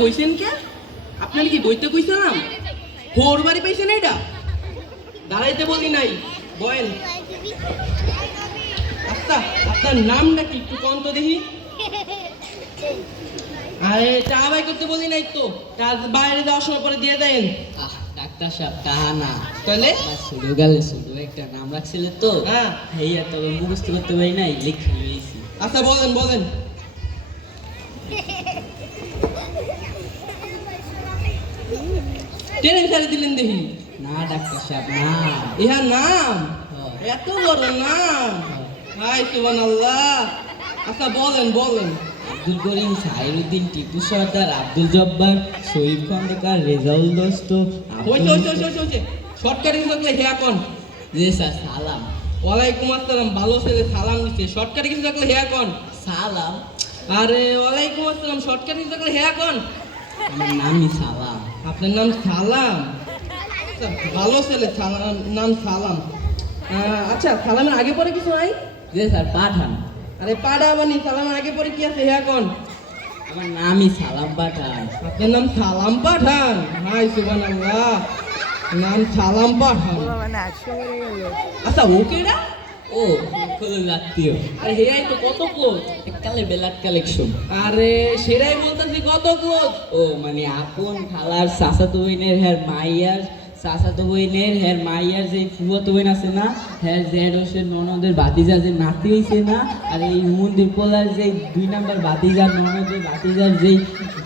বইছেন কে? আপনার কি বইতে কইছিলাম? হোর বাড়ি পাইছেন এটা? দাঁড়াইতে বলি নাই, বয়েন। আচ্ছা, আপনার নামটা কি একটু কম তো দেখি। আরে চা বাই করতে বলি নাই তো, কাজ বাইরে যাওয়ার সময় পরে দিয়ে দেন। ডাক্তার সাহেব তাহা না, তাহলে শুধু গেলে শুধু একটা নাম রাখছিল তো, হ্যাঁ হেইয়া তবে মুখস্থ করতে পারি নাই, লিখে লইছি। আচ্ছা বলেন বলেন। ট্রেনিং সারি দিলেন দেখি। না ডাক্তার সাহেব না। ইহার নাম হ্যাঁ। এত বড় নাম, হাই সুবহানাল্লাহ। আচ্ছা বলেন বলেন। আব্দুল করিম, সাহিরুদ্দিন, টিপু সর্দার, আব্দুল জব্বার, শহীদ খন্দকার, রেজাউল দোস্ত। শর্টকাট কিছু থাকলে হেয়া কন। জি স্যার, সালাম। ওয়ালাইকুম আসসালাম, ভালো ছেলে সালাম দিচ্ছে। শর্টকাট কিছু থাকলে হেয়া কন। সালাম? আরে ওয়ালাইকুম আসসালাম, শর্টকাট কিছু থাকলে হেয়া কন। আমার নামই সালাম। আপনার নাম সালাম? আচ্ছা, ভালো ছেলে, সালাম নাম সালাম। আচ্ছা, সালামের আগে পরে কিছু নাই? জি স্যার, পাঠান। আরে পাড়া বানি, সালামের আগে পরে কি আছে হেয়া কন। আমার নামই সালাম পাঠান। আপনার নাম সালাম পাঠান? হাই সুবহানাল্লাহ, নাম সালাম পাঠান। আচ্ছা ওকেরা? ও খোলন আত্মীয়। আরে হেয়াই তো কত ক্লোজ। এককালে বেলাট কালেকশন। আরে সেটাই বলতেছি, কত ক্লোজ। ও মানে আপন খালার চাচাতো বইনের হ্যার মাইয়ার চাচাতো বইনের হ্যার মাইয়ার যে ফুয়াতো বইন আছে না, হ্যার জেড হোসেন ননদের ভাতিজা যে নাতি হইছে না, আর এই মন্দির পোলার যে 2 নাম্বার ভাতিজার ননদের ভাতিজার যেই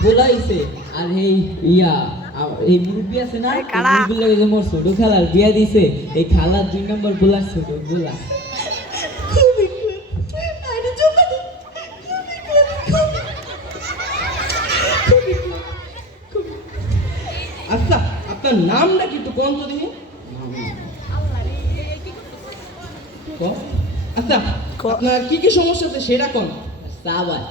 পোলাইছে, আর এই এই মুরব্বী আছে না, মুরব্বীর লাগে যে মোর ছোট খালার বিয়া দিছে, এই খালার 2 নাম্বার পোলার ছোট পোলা। আচ্ছা আপনার নামটা কি একটু কোন তো দেখি। আচ্ছা আপনার কি কি সমস্যা আছে সেটা কোন। সাবাই।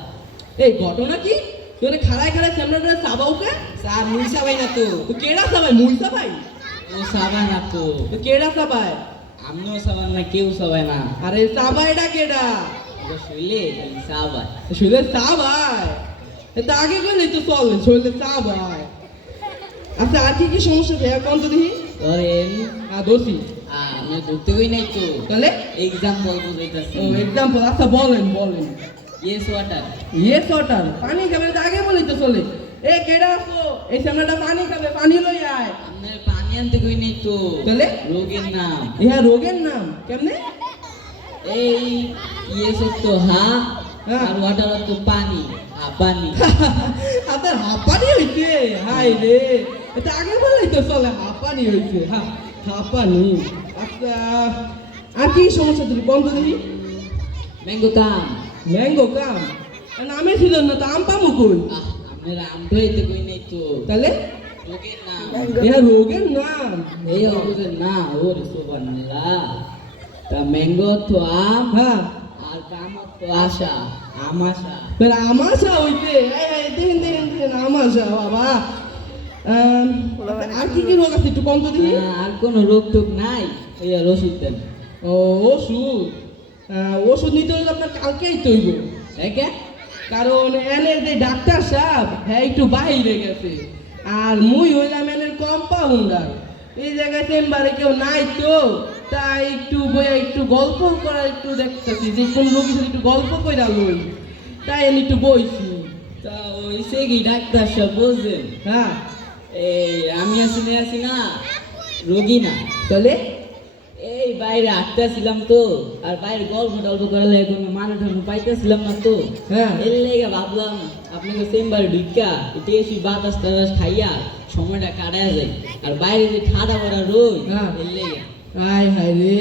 এই ঘটনা কি? তোরে খাড়ায় খাড়ায় সামনে সাবাউকে সা মুই সাবাই না তো। তো কেডা সাবাই? মুই সাবাই? ও সাবাই না তো। তো কেডা সাবাই? আমিও সাবাই না, কেউ সাবাই না। আরে সাবাইটা কেডা? এটা শুইলে সাবাই। শুলে সাবাই? এটা আগে কইলে তো চলে, শুলে সাবাই। আচ্ছা আর কি কি সমস্যা আছে কোন তো দেখি। ধরেন দোষী আমি ধরতে হই নাই তো, তাহলে এক্সাম্পল বুঝাইতেছি। ও এক্সাম্পল। আচ্ছা বলেন বলেন। Yes water. ইয়েস ওয়াটার পানি খাবে, তো আগে বলি তো চলে। এ কেডা আসো, এই সামনেটা পানি খাবে, পানি লই আয়। আপনার পানি আনতে কই নাই তো, তাহলে রোগের নাম। ইহা রোগের নাম কেমনে? এই ইয়েস তো হা, হ্যাঁ। আর ওয়াটার তো পানি। পানি। আপনার হাঁপানি হইছে? হাই রে, এটা আগে বলেই তো চলে, হাঁপানি হইছে। হাঁপানি। আচ্ছা আর কি সমস্যা তুমি বন্ধ দেখি। ম্যাঙ্গো কাম। ম্যাঙ্গো কাম? নামে ছিল না তো, আম পামু কই? আপনার আম ধরতে কই নাই তো, তাহলে রোগের নাম। ইহা রোগের নাম? এই অবুঝেন না, ওরে সুবহানাল্লাহ। তা ম্যাঙ্গো তো আম, হ্যাঁ, আর কাম তো আশা, আম আশা। আমাশা হইছে। দেখেন দেখেন দেখেন, আমাশা বাবা। আর কি কি রোগ আছে একটু কম তো দেখি। আর কোনো রোগ টোগ নাই, এই আর ওষুধ দেন। ও ওষুধ? ওষুধ নিতে হলে আপনার কালকেই তৈব। একে কারণ এনের যে ডাক্তার সাহেব, হ্যাঁ একটু বাইরে গেছে, আর মুই হইলাম এনের কম্পাউন্ডার। এই জায়গায় চেম্বারে কেউ নাই তো, তাই একটু বইয়া একটু গল্প করা একটু দেখতেছি, যে কোন রোগীর সাথে একটু গল্প কইরা লই, তাই আমি একটু বইছি। তা ওই সে কি ডাক্তার সব বলছেন? হ্যাঁ এই আমি আছি না, রোগী না। তাহলে এই বাইরে হাঁটতেছিলাম তো, আর বাইরে গল্প টল্প করালে কোনো মানুষ পাইতেছিলাম না তো, হ্যাঁ। এর লেগে ভাবলাম আপনাকে চেম্বারে ঢুকা একটু এসি বাতাস টাতাস খাইয়া সময়টা কাটায় যায়, আর বাইরে যে ঠাডা পড়া রোদ, হ্যাঁ। এর লেগে। হায় হায় রে,